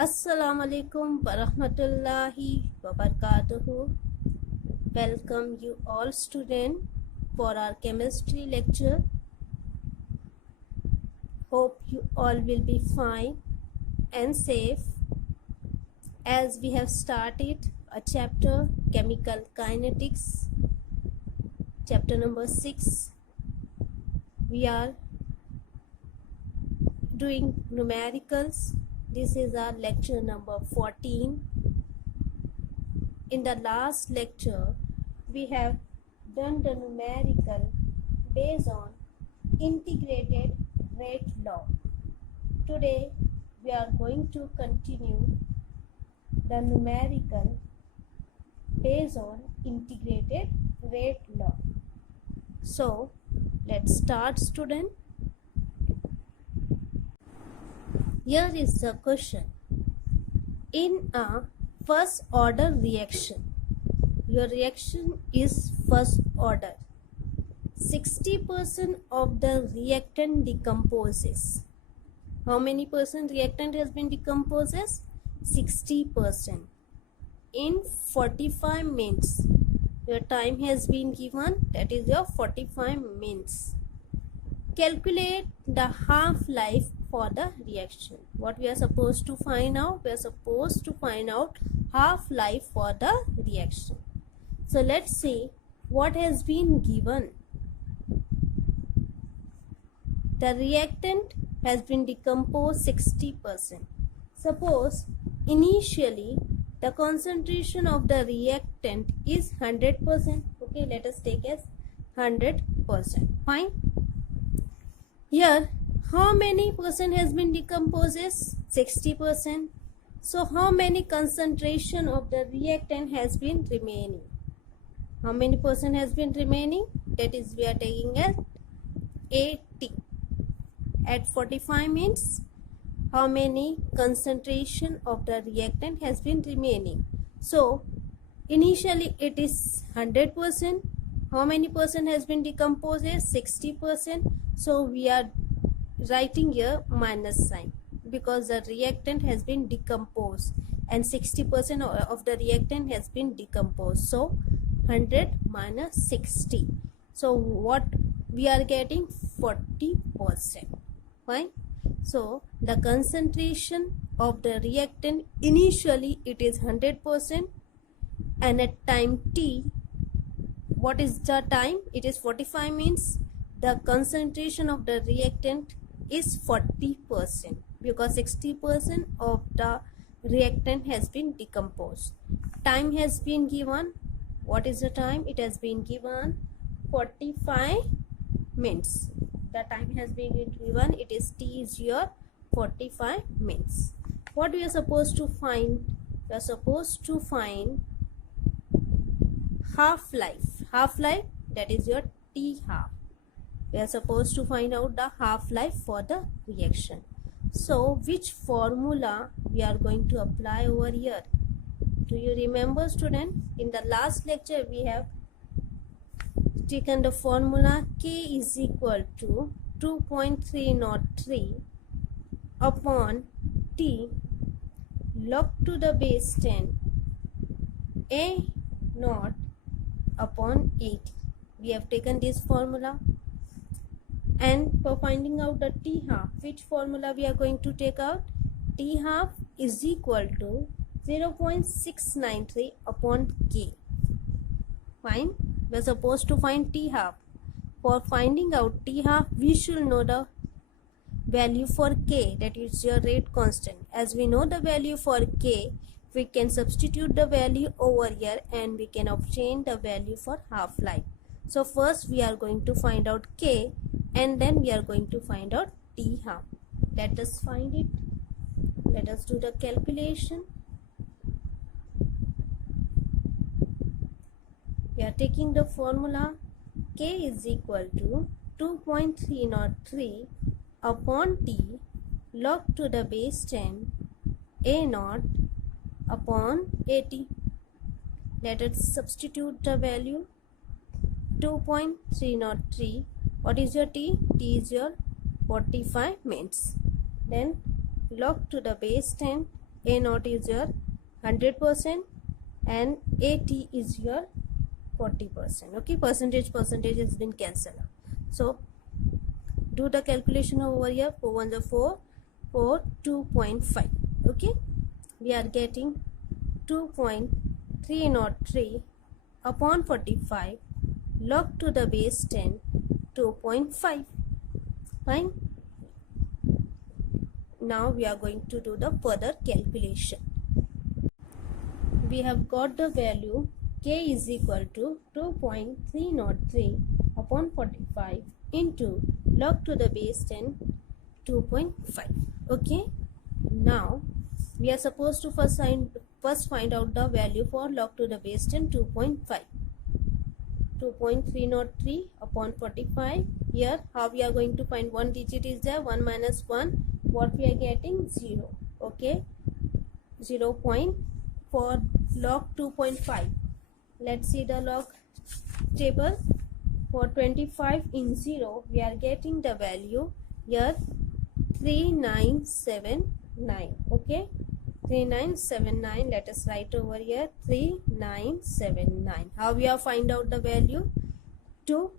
Assalamu alaikum warahmatullahi wabarakatuh. Welcome you all students for our chemistry lecture. Hope you all will be fine and safe as we have started a chapter chemical kinetics, chapter number 6. We are doing numericals. This is our lecture number 14. In the last lecture, we have done the numerical based on integrated rate law. Today, we are going to continue the numerical based on integrated rate law. So, let's start, student. Here is the question. In a first order reaction, your reaction is first order. 60% of the reactant decomposes. How many percent reactant has been decomposed? 60%. In 45 minutes. Your time has been given, that is your 45 minutes. Calculate the half-life for the reaction. What we are supposed to find out? We are supposed to find out half-life for the reaction. So let's see what has been given. The reactant has been decomposed 60%. Suppose initially the concentration of the reactant is 100%. Okay, let us take as 100%. Fine. Here, how many percent has been decomposed? 60%. So, how many concentration of the reactant has been remaining? How many percent has been remaining? That is, we are taking as 80. At 45 minutes, how many concentration of the reactant has been remaining? So, initially it is 100%. How many percent has been decomposed? 60%. So, we are writing here minus sign because the reactant has been decomposed and 60% of the reactant has been decomposed. So, 100 minus 60. So, what we are getting? 40%. Fine. So, the concentration of the reactant initially it is 100% and at time t, what is the time? It is 45 minutes. The concentration of the reactant is 40% because 60% of the reactant has been decomposed. Time has been given. What is the time? It has been given 45 minutes. The time has been given. It is t is your 45 minutes. What we are supposed to find? We are supposed to find half-life. Half-life, that is your t half. We are supposed to find out the half-life for the reaction. So, which formula we are going to apply over here? Do you remember, student? In the last lecture, we have taken the formula K is equal to 2.303 upon T log to the base 10 A naught upon 80. We have taken this formula. And for finding out the T half, which formula we are going to take out? T half is equal to 0.693 upon K. Fine. We are supposed to find T half. For finding out T half, we should know the value for K, that is your rate constant. As we know the value for K, we can substitute the value over here and we can obtain the value for half-life. So first we are going to find out K and then we are going to find out T half. Let us find it. Let us do the calculation. We are taking the formula K is equal to 2.303 upon T log to the base 10 A naught upon 80. Let us substitute the value. 2.303. What is your T? T is your 45 minutes. Then log to the base 10 A naught is your 100% and AT is your 40%. Okay, percentage has been cancelled. So do the calculation over here. 4 1 4 4 2.5. Okay, we are getting 2.303 upon 45 log to the base 10 2.5. Fine. Now we are going to do the further calculation. We have got the value k is equal to 2.303 upon 45 into log to the base 10 2.5. Okay, now we are supposed to first find out the value for log to the base 10 2.5. 2.303 upon 45. Here how we are going to find? One digit is there, 1 minus 1, what we are getting? 0. Okay, 0. For log 2.5, let's see the log table. For 25 in 0 we are getting the value here 3979. Okay, 3979. Let us write over here 3979. How we are find out the value? 2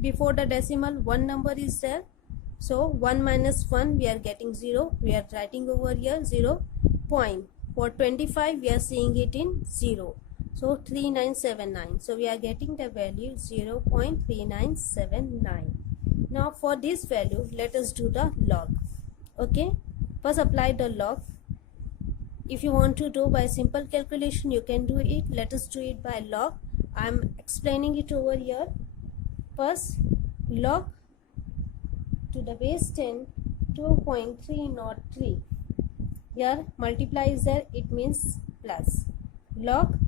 before the decimal, one number is there, so 1 minus 1 we are getting 0. We are writing over here 0. For 25 we are seeing it in 0, so 3979. So we are getting the value 0.3979. Now for this value let us do the log. Okay, first apply the log. If you want to do by simple calculation you can do it. Let us do it by log. I am explaining it over here. First, log to the base 10 2.303. Here multiply is there, it means plus. Log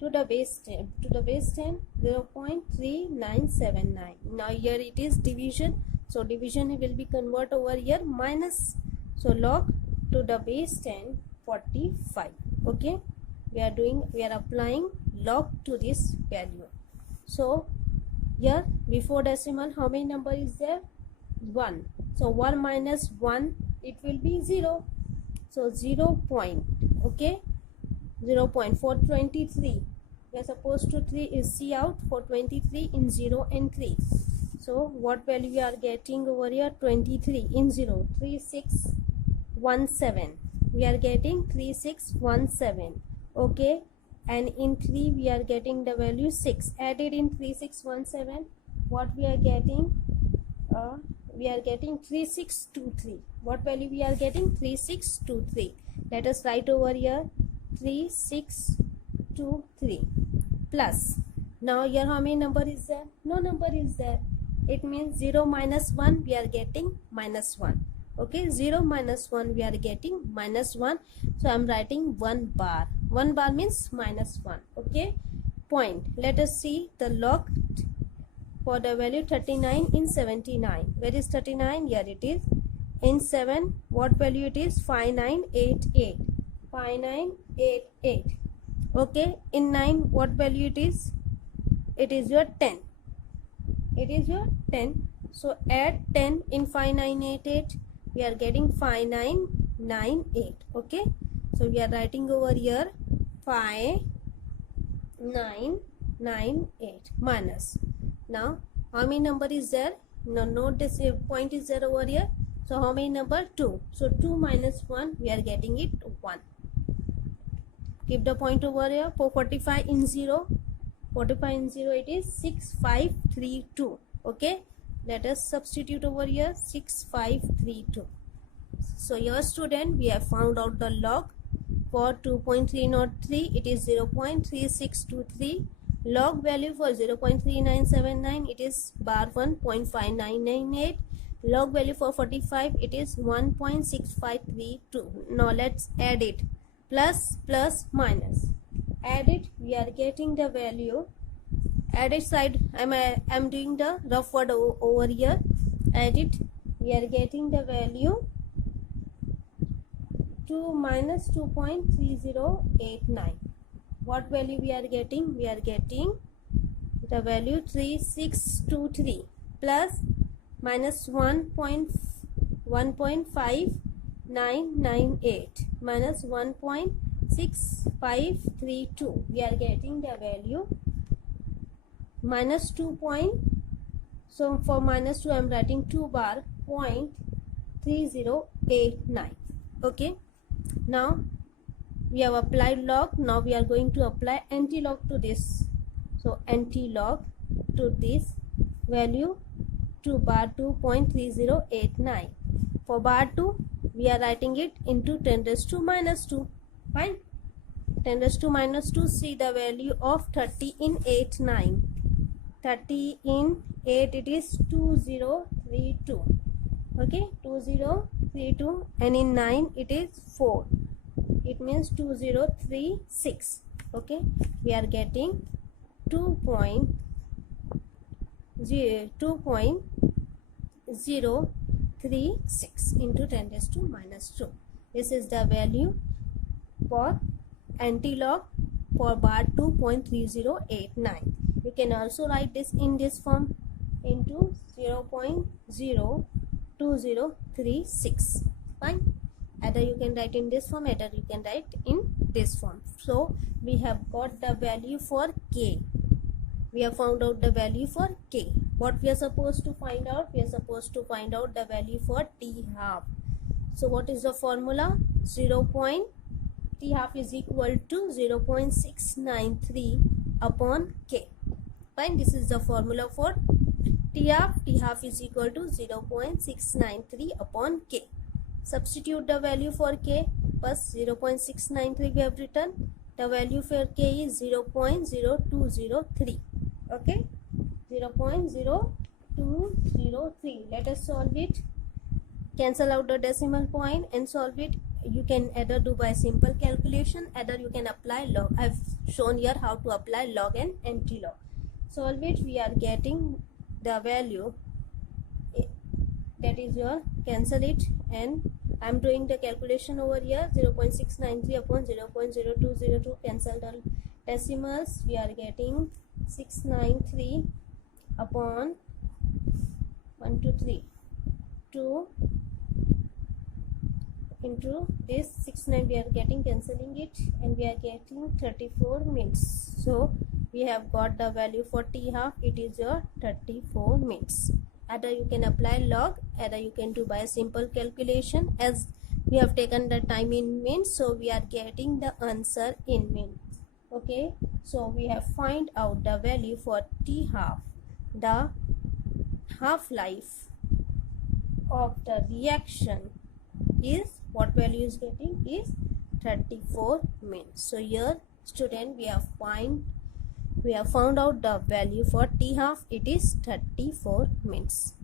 to the base 10 0.3979. Now here it is division, so division will be convert over here minus. So log to the base 10 45. Okay, we are applying log to this value. So here before decimal how many number is there? 1. So 1 minus 1 it will be 0. So 0. Okay, 0. For 23 we are supposed to 3 is see out. For 23 in 0 and 3. So what value we are getting over here? 23 in 0 3617. We are getting 3617. Okay, and in 3 we are getting the value 6. Added in 3617, what we are getting? We are getting 3623. What value we are getting? 3623. Let us write over here 3623 plus. Now here how many number is there? No number is there. It means 0 minus 1 we are getting minus 1. Okay, 0 minus 1 we are getting minus 1. So I am writing 1 bar. 1 bar means minus 1. Okay, point. Let us see the log for the value 39 in 79. Where is 39? Here it is. In 7, what value it is? 5988. 5988. Okay, in 9, what value it is? It is your 10. It is your 10. So add 10 in 5988. We are getting 5998. Okay, so we are writing over here 5998 minus. Now how many number is there? No, note this point is there over here. So how many number? 2. So 2 minus 1 we are getting it 1. Keep the point over here. For 45 in 0, 45 in 0 it is 6532. Okay, let us substitute over here 6532. So your student, we have found out the log for 2.303. It is 0.3623. Log value for 0.3979 it is bar 1.5998. Log value for 45 it is 1.6532. Now let's add it. Plus plus minus. Add it. We are getting the value. Added side I'm doing the rough word over here. Add it. We are getting the value 2 minus 2.3089. What value we are getting? We are getting the value 3623 plus minus 1.5 998 minus 1.6532. We are getting the value minus 2 point. So for minus 2 I am writing 2 bar 0.3089. Okay, now we have applied log. Now we are going to apply anti-log to this. So anti-log to this value 2 bar 2.3089. For bar 2 we are writing it into 10 raised to minus 2. Fine. 10 raised to minus 2. See the value of 30 in 8 9. 30 in 8 it is 2032. Okay, 2032, and in 9 it is 4. It means 2036. Okay, we are getting 2.036 into 10 raised to minus 2. This is the value for anti-log for bar 2.3089. You can also write this in this form into 0.02036. Fine. Either you can write in this form, either you can write in this form. So we have got the value for k. We have found out the value for k. What we are supposed to find out? We are supposed to find out the value for t half. So what is the formula? T half is equal to 0.693 upon k. Fine. This is the formula for T half. T half is equal to 0.693 upon k. Substitute the value for k. First 0.693 we have written. The value for k is 0.0203. Okay, 0.0203. Let us solve it. Cancel out the decimal point and solve it. You can either do by simple calculation, either you can apply log. I have shown here how to apply log and anti-log. Solve it. We are getting the value, that is your, cancel it, and I am doing the calculation over here. 0.693 upon 0.0202. Cancel the decimals. We are getting 693 upon 1 2 3 2 into this 69. We are getting, cancelling it, and we are getting 34 minutes. So we have got the value for t half. It is your 34 minutes. Either you can apply log, either you can do by a simple calculation. As we have taken the time in minutes, so we are getting the answer in minutes. Okay, so we have find out the value for t half. The half-life of the reaction is, what value is getting is 34 minutes. So here student, we have found out the value for t half. It is 34 minutes.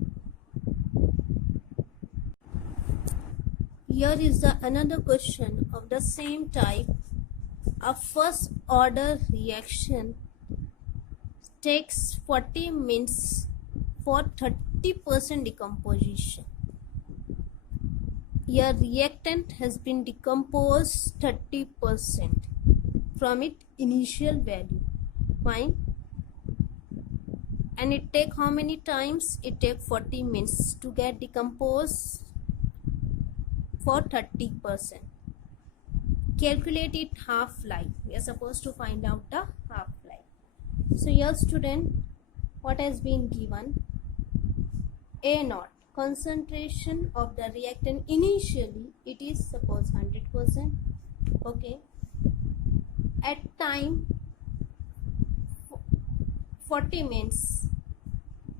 Here is another question of the same type. A first order reaction takes 40 minutes for 30% decomposition. Your reactant has been decomposed 30% from its initial value. Fine. And it take how many times? It take 40 minutes to get decomposed for 30%. Calculate it half-life. We are supposed to find out the half-life. So here student, what has been given? A naught, concentration of the reactant initially, it is suppose 100%. Okay, at time 40 minutes,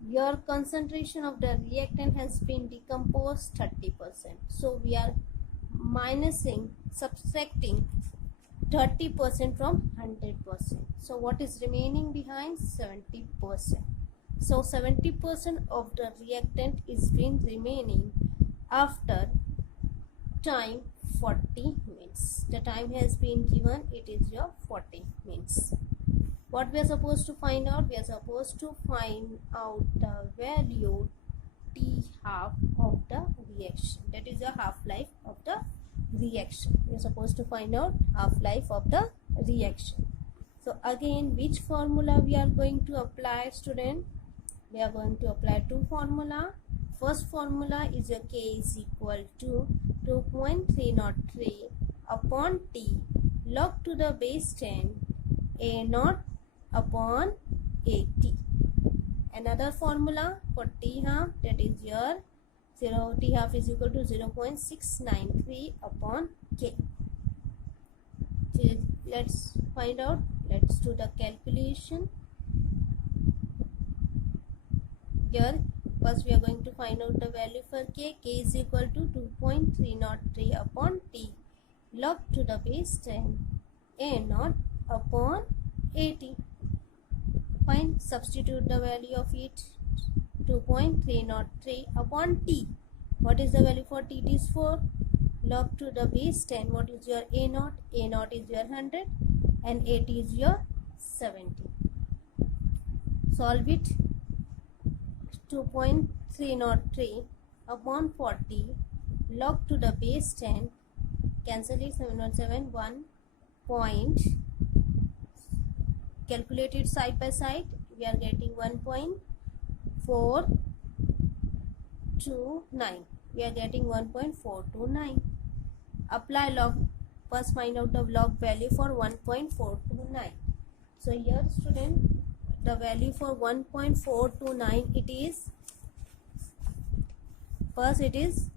your concentration of the reactant has been decomposed 30%. So we are subtracting 30% from 100%. So what is remaining behind? 70%. So 70% of the reactant is been remaining after time 40 minutes. The time has been given, it is your 40 minutes. What we are supposed to find out? We are supposed to find out the value t half of the reaction. That is the half-life of the reaction. We are supposed to find out half-life of the reaction. So again, which formula we are going to apply, student? We are going to apply two formula. First formula is a k is equal to 2.303 upon T log to the base 10 A naught upon AT. Another formula for T half, that is your T half is equal to 0.693 upon K. Let's find out. Let's do the calculation. Here first we are going to find out the value for K. K is equal to 2.303 upon T log to the base 10 A naught upon AT. Fine, substitute the value of it. 2.303 upon T. What is the value for T? It is 4. Log to the base 10. What is your A naught? A naught is your 100 and AT is your 70. Solve it. 2.303 upon 40 log to the base 10. Cancel it. 717 1 point. Calculate it side by side. We are getting 1.429. We are getting 1.429. Apply log. First find out the log value for 1.429. So here student, the value for 1.429, it is, first it is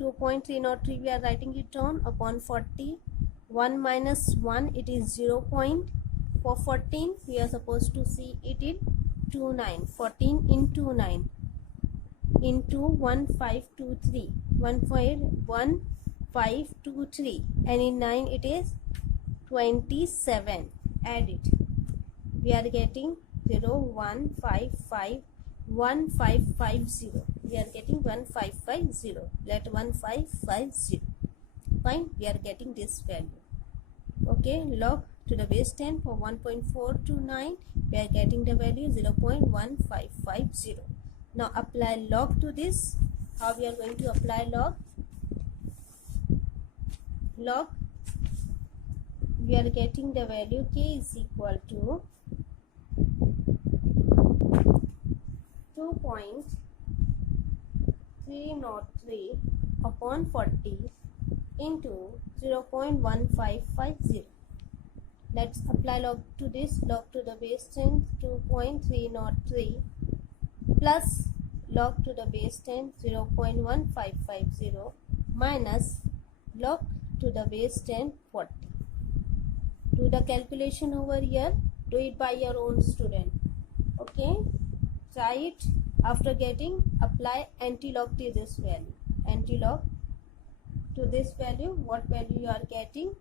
2.303. We are writing it down upon 40. 1 minus 1, it is 0. For 14 we are supposed to see it in 29. 14 into 9 into 1523. 1523, and in 9 it is 27. Add it. We are getting 0.155 1550. We are getting 1550. Let 1550. Fine, we are getting this value. Okay, log to the base 10 for 1.429, we are getting the value 0.1550. Now apply log to this. How we are going to apply log? Log, we are getting the value K is equal to 2.303 upon 40 into 0.1550. Let's apply log to this. Log to the base 10, 2.303 plus log to the base 10, 0.1550 minus log to the base 10, 40. Do the calculation over here. Do it by your own, student. Okay. Try it. After getting, apply anti-log to this value. Anti-log to this value. What value you are getting?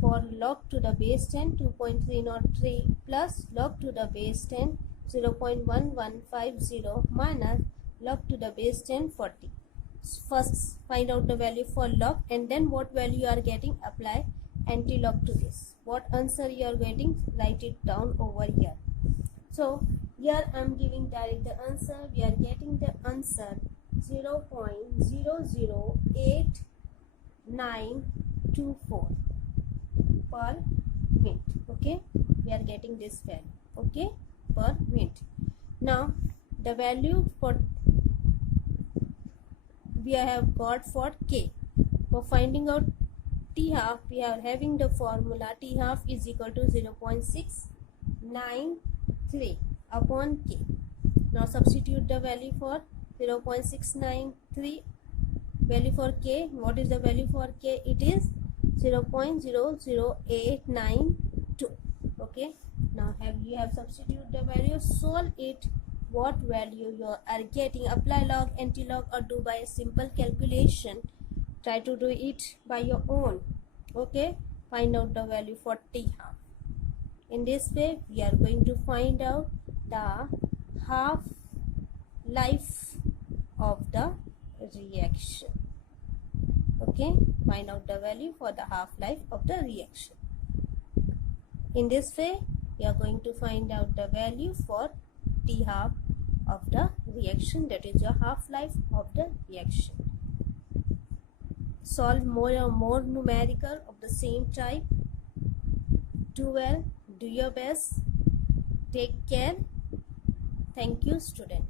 For log to the base 10, 2.303 plus log to the base 10, 0.1150 minus log to the base 10, 40. First find out the value for log, and then what value you are getting, apply anti-log to this. What answer you are getting, write it down over here. So here I am giving direct the answer. We are getting the answer 0.008924 per minute. Okay, we are getting this value. Okay, per minute. Now the value for we have got for K. For finding out T half, we are having the formula T half is equal to 0.693 upon K. Now substitute the value for 0.693 value for K. What is the value for K? It is 0.00892. Okay, now you have substitute the value, solve it. What value you are getting, apply log, anti-log, or do by a simple calculation. Try to do it by your own. Okay, find out the value for T half. In this way we are going to find out the half life of the reaction. Okay, find out the value for the half life of the reaction. In this way we are going to find out the value for T half of the reaction, that is your half life of the reaction. Solve more or more numerical of the same type. Do well, do your best, take care. Thank you, student.